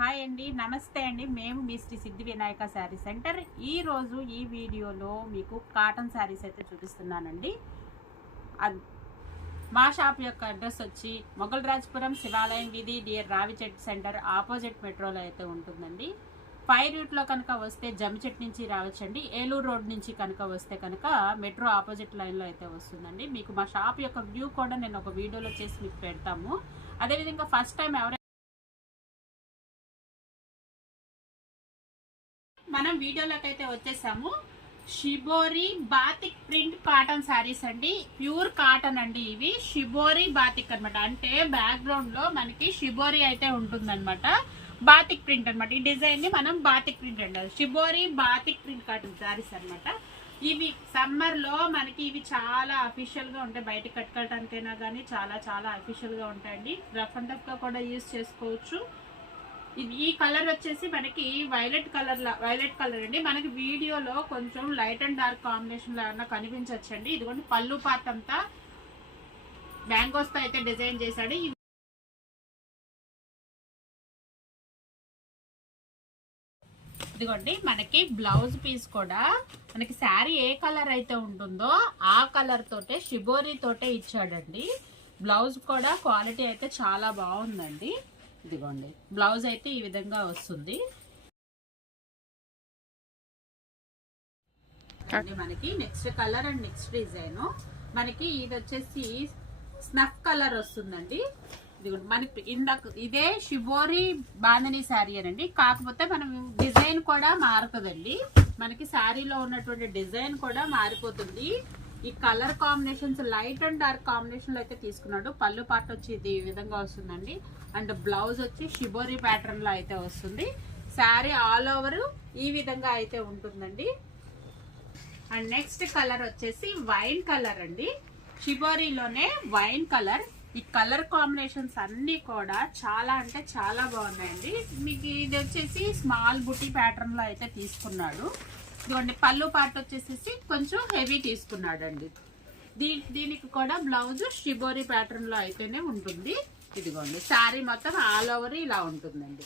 Hi అండి, నమస్తే అండి. మేము మీ శ్రీ సిద్ధి వినాయక శారీ సెంటర్. ఈరోజు ఈ వీడియోలో మీకు కాటన్ శారీస్ అయితే చూపిస్తున్నానండి. మా షాప్ యొక్క అడ్రస్ వచ్చి మొగల్ రాజ్పురం శివాలయం వీధి డియర్ రావిచెట్ సెంటర్ ఆపోజిట్ మెట్రోలో అయితే ఉంటుందండి. 5 రూట్లో కనుక వస్తే జమ్మిచెట్ నుంచి రావచ్చండి. ఏలూరు రోడ్ నుంచి కనుక వస్తే కనుక మెట్రో ఆపోజిట్ లైన్లో అయితే వస్తుందండి. మీకు మా షాప్ యొక్క వ్యూ కూడా నేను ఒక వీడియోలో చేసి మీకు పెడతాము. అదేవిధంగా ఫస్ట్ టైం మనం వీడియోలోకి అయితే వచ్చేసాము. Shibori batik print cotton sarees అండి. ప్యూర్ కాటన్ అండి. ఇవి షిబోరి బాతిక్ అనమాట. అంటే బ్యాక్గ్రౌండ్ లో మనకి షిబోరి అయితే ఉంటుందన్నమాట. బాతిక్ ప్రింట్ అనమాట. ఈ డిజైన్ ని మనం బాతిక్ ప్రింట్ అంటారు. Shibori batik print cotton saris అనమాట. ఇవి సమ్మర్ లో మనకి ఇవి చాలా అఫీషియల్ గా ఉంటాయి. బయట కట్టుకోవడానికైనా కానీ చాలా చాలా అఫీషియల్ గా ఉంటాయండి. రఫ్ అండ్ టఫ్ గా కూడా యూజ్ చేసుకోవచ్చు. ఈ కలర్ వచ్చేసి మనకి వైలెట్ కలర్ అండి. మనకి వీడియోలో కొంచెం లైట్ అండ్ డార్క్ కాంబినేషన్ లో ఏమన్నా కనిపించచ్చండి. ఇదిగోండి పళ్ళు పార్ట్ అంతా మ్యాంగోస్ తో అయితే డిజైన్ చేశాడు. ఇదిగోండి మనకి బ్లౌజ్ పీస్ కూడా మనకి శారీ ఏ కలర్ అయితే ఉంటుందో ఆ కలర్ తోటే షిబోరి తోటే ఇచ్చాడండి. బ్లౌజ్ కూడా క్వాలిటీ అయితే చాలా బాగుందండి. ఇదిగోండి బ్లౌజ్ అయితే ఈ విధంగా వస్తుంది. మనకి next colour and next design మనకి ఇది వచ్చేసి స్నఫ్ కలర్ వస్తుందండి. ఇదిగోండి మనకి ఇందాక ఇదే షిబోరి బాందని శారీ అనండి. కాకపోతే మనం డిజైన్ కూడా మారుతుందండి. మనకి శారీలో ఉన్నటువంటి డిజైన్ కూడా మారిపోతుంది. ఈ colour combinations light and dark combination లో అయితే తీసుకున్నాడు. పళ్ళు పార్ట్ వచ్చి ఇది ఈ విధంగా వస్తుందండి. అండ్ బ్లౌజ్ వచ్చి షిబోరి ప్యాటర్న్ లో అయితే వస్తుంది. శారీ ఆల్ ఓవర్ ఈ విధంగా అయితే ఉంటుందండి. అండ్ నెక్స్ట్ కలర్ వచ్చేసి వైన్ కలర్ అండి. షిబోరిలోనే వైన్ కలర్. ఈ కలర్ కాంబినేషన్స్ అన్ని కూడా చాలా అంటే చాలా బాగున్నాయండి. మీకు ఇది వచ్చేసి స్మాల్ బుటీ ప్యాటర్న్ లో అయితే తీసుకున్నాడు. ఇదిగోండి పళ్ళు పార్ట్ వచ్చేసి కొంచెం హెవీ తీసుకున్నాడు అండి. దీనికి కూడా బ్లౌజ్ షిబోరి ప్యాటర్న్ లో అయితేనే ఉంటుంది. ఇదిగోండి శారీ మొత్తం ఆల్ ఓవర్ ఇలా ఉంటుందండి.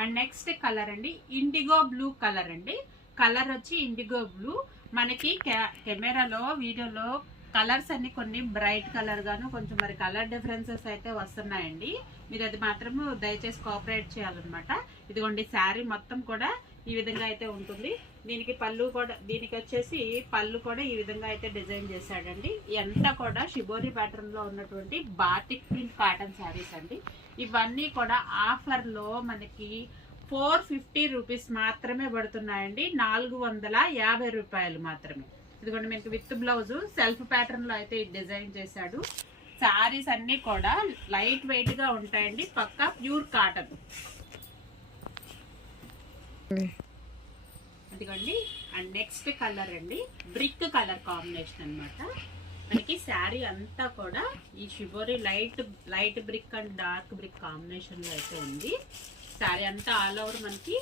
అండ్ నెక్స్ట్ కలర్ అండి ఇండిగో బ్లూ కలర్ అండి. కలర్ వచ్చి ఇండిగో బ్లూ. మనకి కెమెరాలో వీడియోలో కలర్స్ అన్ని కొన్ని బ్రైట్ కలర్ గాను కొంచెం మరి కలర్ డిఫరెన్సెస్ అయితే వస్తున్నాయండి. మీరు అది మాత్రం దయచేసి కోఆపరేట్ చేయాలన్నమాట. ఇదిగోండి శారీ మొత్తం కూడా ఈ విధంగా అయితే ఉంటుంది. దీనికి పళ్ళు కూడా దీనికి వచ్చేసి పళ్ళు కూడా ఈ విధంగా అయితే డిజైన్ చేశాడండి. ఇదంతా కూడా షిబోరి ప్యాటర్న్ లో ఉన్నటువంటి బాటిక్ ప్రింట్ కాటన్ శారీస్ అండి. ఇవన్నీ కూడా ఆఫర్ లో మనకి 450 రూపీస్ మాత్రమే పడుతున్నాయండి. 450 రూపాయలు మాత్రమే. ఇదిగోండి మీకు విత్ బ్లౌజ్ సెల్ఫ్ ప్యాటర్న్ లో అయితే డిజైన్ చేశాడు. శారీస్ అన్ని కూడా లైట్ వెయిట్ గా ఉంటాయండి. పక్కా ప్యూర్ కాటన్. ఇదిగోండి అండ్ నెక్స్ట్ కలర్ అండి బ్రిక్ కలర్ కాంబినేషన్ అనమాట. మనకి శారీ అంతా కూడా ఈ shibori light brick and dark brick combination లో అయితే ఉంది. శారీ అంతా ఆల్ ఓవర్ మనకి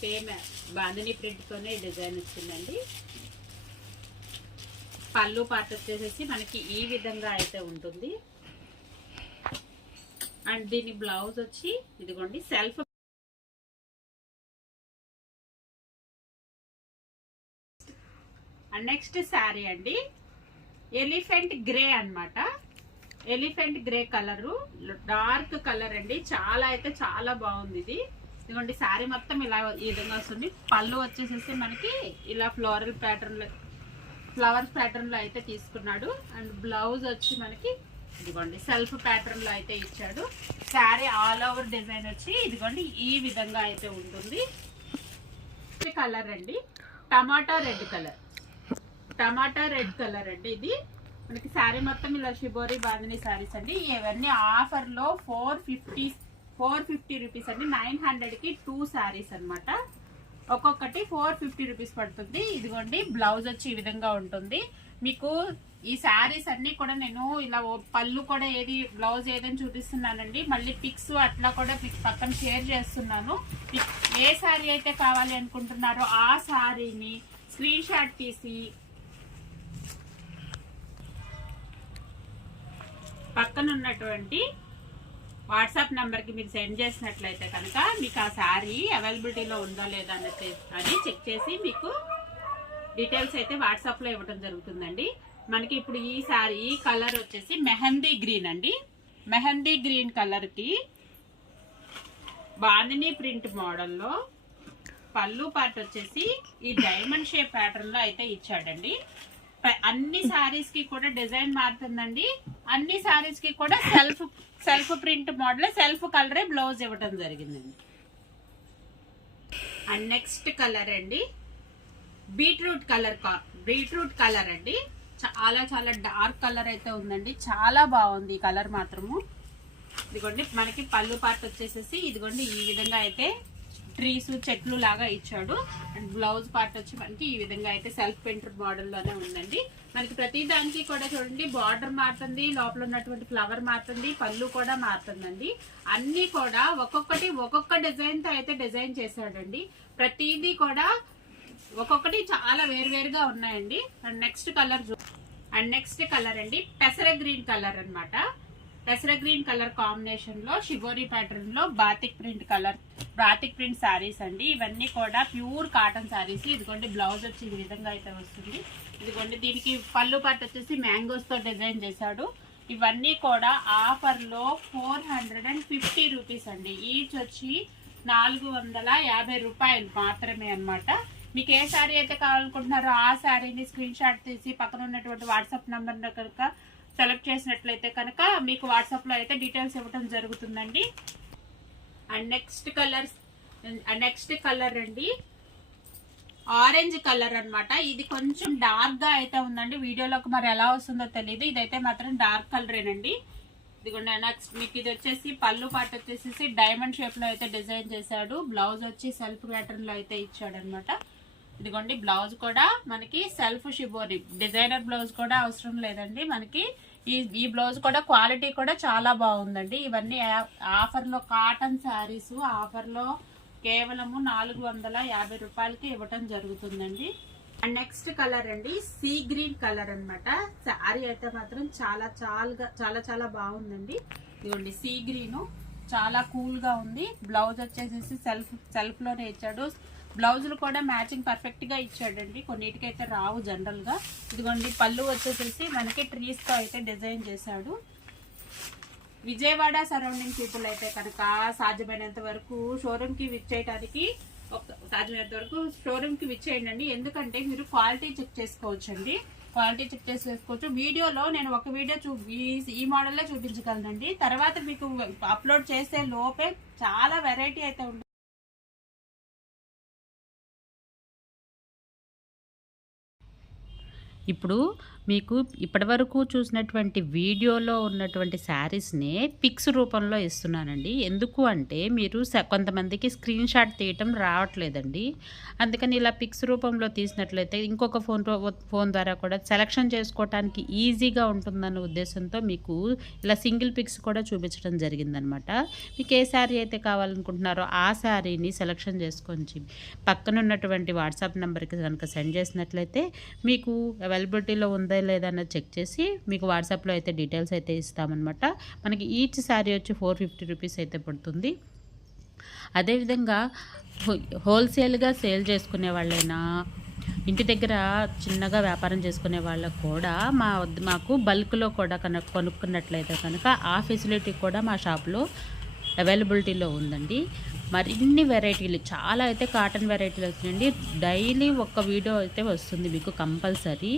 సేమ్ బాందిని ప్రింట్ తోనే డిజైన్ వచ్చిందండి. పళ్ళు పార్ట్ వచ్చేసేసి మనకి ఈ విధంగా అయితే ఉంటుంది. అండ్ దీని బ్లౌజ్ వచ్చి ఇదిగోండి సెల్ఫ్. అండ్ నెక్స్ట్ శారీ అండి ఎలిఫెంట్ గ్రే అనమాట. Elephant grey colour dark colour అండి. చాలా అయితే చాలా బాగుంది ఇది. ఇదిగోండి శారీ మొత్తం ఇలా ఈ విధంగా వస్తుంది. పళ్ళు వచ్చేసేసి మనకి ఇలా ఫ్లోరల్ ప్యాటర్న్ లో ఫ్లవర్స్ ప్యాటర్న్ లో అయితే తీసుకున్నాడు. అండ్ బ్లౌజ్ వచ్చి మనకి ఇదిగోండి సెల్ఫ్ ప్యాటర్న్ లో అయితే ఇచ్చాడు. శారీ ఆల్ ఓవర్ డిజైన్ వచ్చి ఇదిగోండి ఈ విధంగా అయితే ఉంటుంది. కలర్ అండి టమాటా రెడ్ కలర్. టమాటా రెడ్ కలర్ అండి. ఇది మనకి శారీ మొత్తం ఇలా షిబోరి బాందిని శారీస్ అండి. ఇవన్నీ ఆఫర్ లో 450 రూపీస్ అండి. 900 కి 2 శారీస్ అనమాట. ఒక్కొక్కటి 450 రూపీస్ పడుతుంది. ఇదిగోండి బ్లౌజ్ వచ్చి ఈ విధంగా ఉంటుంది. మీకు ఈ శారీస్ అన్ని కూడా నేను ఇలా పళ్ళు కూడా ఏది బ్లౌజ్ ఏదని చూపిస్తున్నానండి. మళ్ళీ పిక్స్ అట్లా కూడా పక్కన షేర్ చేస్తున్నాను. ఏ శారీ అయితే కావాలి అనుకుంటున్నారో ఆ శారీని స్క్రీన్ షాట్ తీసి పక్కన ఉన్నటువంటి వాట్సాప్ నెంబర్కి మీరు సెండ్ చేసినట్లయితే కనుక మీకు ఆ శారీ అవైలబిలిటీలో ఉందా లేదా అని చెక్ చేసి మీకు డీటెయిల్స్ అయితే వాట్సాప్లో ఇవ్వడం జరుగుతుందండి. మనకి ఇప్పుడు ఈ శారీ ఈ కలర్ వచ్చేసి మెహందీ గ్రీన్ అండి. మెహందీ గ్రీన్ కలర్కి బాందిని ప్రింట్ మోడల్లో పళ్ళు పార్ట్ వచ్చేసి ఈ డైమండ్ షేప్ ప్యాటర్న్ లో అయితే ఇచ్చాడండి. అన్ని శారీస్ కి కూడా డిజైన్ మారుతుందండి. అన్ని శారీస్ కి కూడా సెల్ఫ్ ప్రింట్ మోడల్ సెల్ఫ్ కలరే బ్లౌజ్ ఇవ్వడం జరిగిందండి. అండ్ నెక్స్ట్ కలర్ అండి బీట్రూట్ కలర్ అండి. చాలా చాలా డార్క్ కలర్ అయితే ఉందండి. చాలా బాగుంది ఈ కలర్ మాత్రము. ఇదిగోండి మనకి పళ్ళు పార్ట్ వచ్చేసేసి ఇదిగోండి ఈ విధంగా అయితే ట్రీస్ చెట్లు లాగా ఇచ్చాడు. అండ్ బ్లౌజ్ పార్ట్ వచ్చి మనకి ఈ విధంగా అయితే సెల్ఫ్ పెయింటెడ్ మోడల్ లోనే ఉందండి. మనకి ప్రతి దానికి కూడా చూడండి బార్డర్ మారుతుంది, లోపల ఉన్నటువంటి ఫ్లవర్ మారుతుంది, పళ్ళు కూడా మారుతుందండి. అన్ని కూడా ఒక్కొక్క డిజైన్ తో అయితే డిజైన్ చేశాడండి. ప్రతిదీ కూడా ఒక్కొక్కటి చాలా వేరువేరుగా ఉన్నాయండి. అండ్ నెక్స్ట్ కలర్ అండి పెసర గ్రీన్ కలర్ అన్నమాట. పెసర గ్రీన్ కలర్ కాంబినేషన్ లో షిబోరి ప్యాటర్న్ లో బాతిక్ ప్రింట్ శారీస్ అండి. ఇవన్నీ కూడా ప్యూర్ కాటన్ శారీస్. ఇదిగోండి బ్లౌజ్ వచ్చి ఈ విధంగా అయితే వస్తుంది. ఇదిగోండి దీనికి పళ్ళు పార్ట్ వచ్చేసి మ్యాంగోస్ తో డిజైన్ చేశాడు. ఇవన్నీ కూడా ఆఫర్ లో 450 రూపీస్ అండి. ఈచ్ వచ్చి 450 రూపాయలు మాత్రమే అన్నమాట. మీకు ఏ శారీ అయితే కావాలనుకుంటున్నారో ఆ శారీని స్క్రీన్ షాట్ తీసి పక్కన ఉన్నటువంటి వాట్సాప్ నంబర్ కనుక సెలెక్ట్ చేసినట్లయితే కనుక మీకు వాట్సాప్ లో అయితే డీటెయిల్స్ ఇవ్వడం జరుగుతుందండి. అండ్ నెక్స్ట్ కలర్ అండి ఆరెంజ్ కలర్ అన్నమాట. ఇది కొంచెం డార్క్ గా అయితే ఉందండి. వీడియోలోకి మరి ఎలా వస్తుందో తెలియదు. ఇదైతే మాత్రం డార్క్ కలరేనండి. ఇదిగోండి నెక్స్ట్ మీకు ఇది వచ్చేసి పళ్ళు పార్ట్ వచ్చేసి డైమండ్ షేప్ లో అయితే డిజైన్ చేశాడు. బ్లౌజ్ వచ్చి సెల్ఫ్ ప్యాటర్న్ లో అయితే ఇచ్చాడు అనమాట. ఇదిగోండి బ్లౌజ్ కూడా మనకి సెల్ఫ్ షిబోరి డిజైనర్ బ్లౌజ్ కూడా అవసరం లేదండి. మనకి ఈ బ్లౌజ్ కూడా క్వాలిటీ కూడా చాలా బాగుందండి. ఇవన్నీ ఆఫర్ లో కాటన్ శారీస్ ఆఫర్ లో కేవలము 450 రూపాయలకి ఇవ్వటం జరుగుతుందండి. అండ్ నెక్స్ట్ కలర్ అండి సీ గ్రీన్ కలర్ అన్నమాట. శారీ అయితే మాత్రం చాలా బాగుందండి. ఇదిగోండి సీ గ్రీన్ చాలా కూల్ గా ఉంది. బ్లౌజ్ వచ్చేసి సెల్ఫ్ లోనే ఇచ్చాడు. బ్లౌజులు కూడా మ్యాచింగ్ పర్ఫెక్ట్ గా ఇచ్చాడండి. కొన్నిటికైతే రావు జనరల్ గా. ఇదిగోండి పళ్ళు వచ్చేసేసి మనకి ట్రీస్ తో అయితే డిజైన్ చేశాడు. విజయవాడ సరౌండింగ్ పీపుల్ అయితే కనుక సాధ్యమైనంత వరకు షోరూమ్ కి విచ్చేయండి. ఎందుకంటే మీరు క్వాలిటీ చెక్ చేసుకోవచ్చండి. వీడియోలో నేను ఒక వీడియో ఈ మోడల్లో చూపించగలనండి. తర్వాత మీకు అప్లోడ్ చేసే లోపే చాలా వెరైటీ అయితే ఉంటుంది. ఇప్పుడు మీకు ఇప్పటివరకు చూసినటువంటి వీడియోలో ఉన్నటువంటి శారీస్ని పిక్స్ రూపంలో ఇస్తున్నానండి. ఎందుకు అంటే మీరు కొంతమందికి స్క్రీన్ షాట్ తీయటం రావట్లేదండి. అందుకని ఇలా పిక్స్ రూపంలో తీసినట్లయితే ఇంకొక ఫోన్ ద్వారా కూడా సెలెక్షన్ చేసుకోవటానికి ఈజీగా ఉంటుందన్న ఉద్దేశంతో మీకు ఇలా సింగిల్ పిక్స్ కూడా చూపించడం జరిగిందనమాట. మీకు ఏ శారీ అయితే కావాలనుకుంటున్నారో ఆ శారీని సెలెక్షన్ చేసుకొని పక్కన ఉన్నటువంటి వాట్సాప్ నెంబర్కి కనుక సెండ్ చేసినట్లయితే మీకు అవైలబిలిటీలో ఉందా లేదా అన్నది చెక్ చేసి మీకు వాట్సాప్లో అయితే డీటెయిల్స్ అయితే ఇస్తామన్నమాట. మనకి ఈచ్ శారీ వచ్చి 450 రూపీస్ అయితే పడుతుంది. అదేవిధంగా హోల్సేల్గా సేల్ చేసుకునే వాళ్ళైనా ఇంటి దగ్గర చిన్నగా వ్యాపారం చేసుకునే వాళ్ళకు కూడా మాకు బల్క్లో కూడా కొనుక్కున్నట్లయితే కనుక ఆ ఫెసిలిటీ కూడా మా షాప్లో అవైలబిలిటీలో ఉందండి. మరిన్ని వెరైటీలు చాలా అయితే కాటన్ వెరైటీలు వచ్చినాయండి. డైలీ ఒక వీడియో అయితే వస్తుంది మీకు కంపల్సరీ.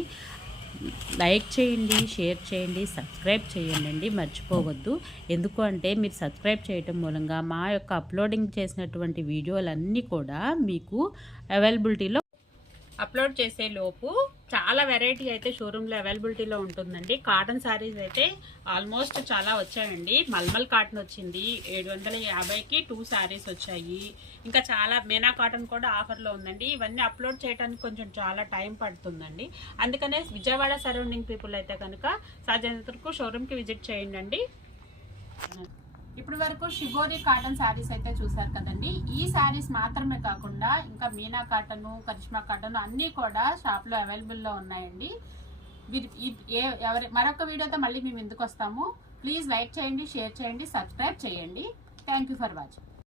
లైక్ చేయండి, షేర్ చేయండి, సబ్స్క్రైబ్ చేయండి, మర్చిపోవద్దు. ఎందుకు అంటే మీరు సబ్స్క్రైబ్ చేయటం మూలంగా మా యొక్క అప్లోడింగ్ చేసినటువంటి వీడియోలన్నీ కూడా మీకు అవైలబిలిటీలో అప్లోడ్ చేసే లోపు చాలా వెరైటీ అయితే షోరూంలో అవైలబిలిటీలో ఉంటుందండి. కాటన్ శారీస్ అయితే ఆల్మోస్ట్ చాలా వచ్చాయండి. మల్మల్ కాటన్ వచ్చింది 750కి 2 శారీస్ వచ్చాయి. ఇంకా చాలా మీనా కాటన్ కూడా ఆఫర్లో ఉందండి. ఇవన్నీ అప్లోడ్ చేయడానికి కొంచెం చాలా టైం పడుతుందండి. అందుకనే విజయవాడ సరౌండింగ్ పీపుల్ అయితే కనుక సాధ్యమైనంత వరకు షోరూమ్కి విజిట్ చేయండి. ఇప్పుడు వరకు షిబోరి కాటన్ శారీస్ అయితే చూసారు కదండి. ఈ శారీస్ మాత్రమే కాకుండా ఇంకా మీనా కాటన్, కరిష్మా కాటన్ అన్నీ కూడా షాప్లో అవైలబుల్లో ఉన్నాయండి. మరొక వీడియోతో మళ్ళీ మేము ఎందుకు వస్తాము. ప్లీజ్ లైక్ చేయండి, షేర్ చేయండి, సబ్స్క్రైబ్ చేయండి. Thank you for watching.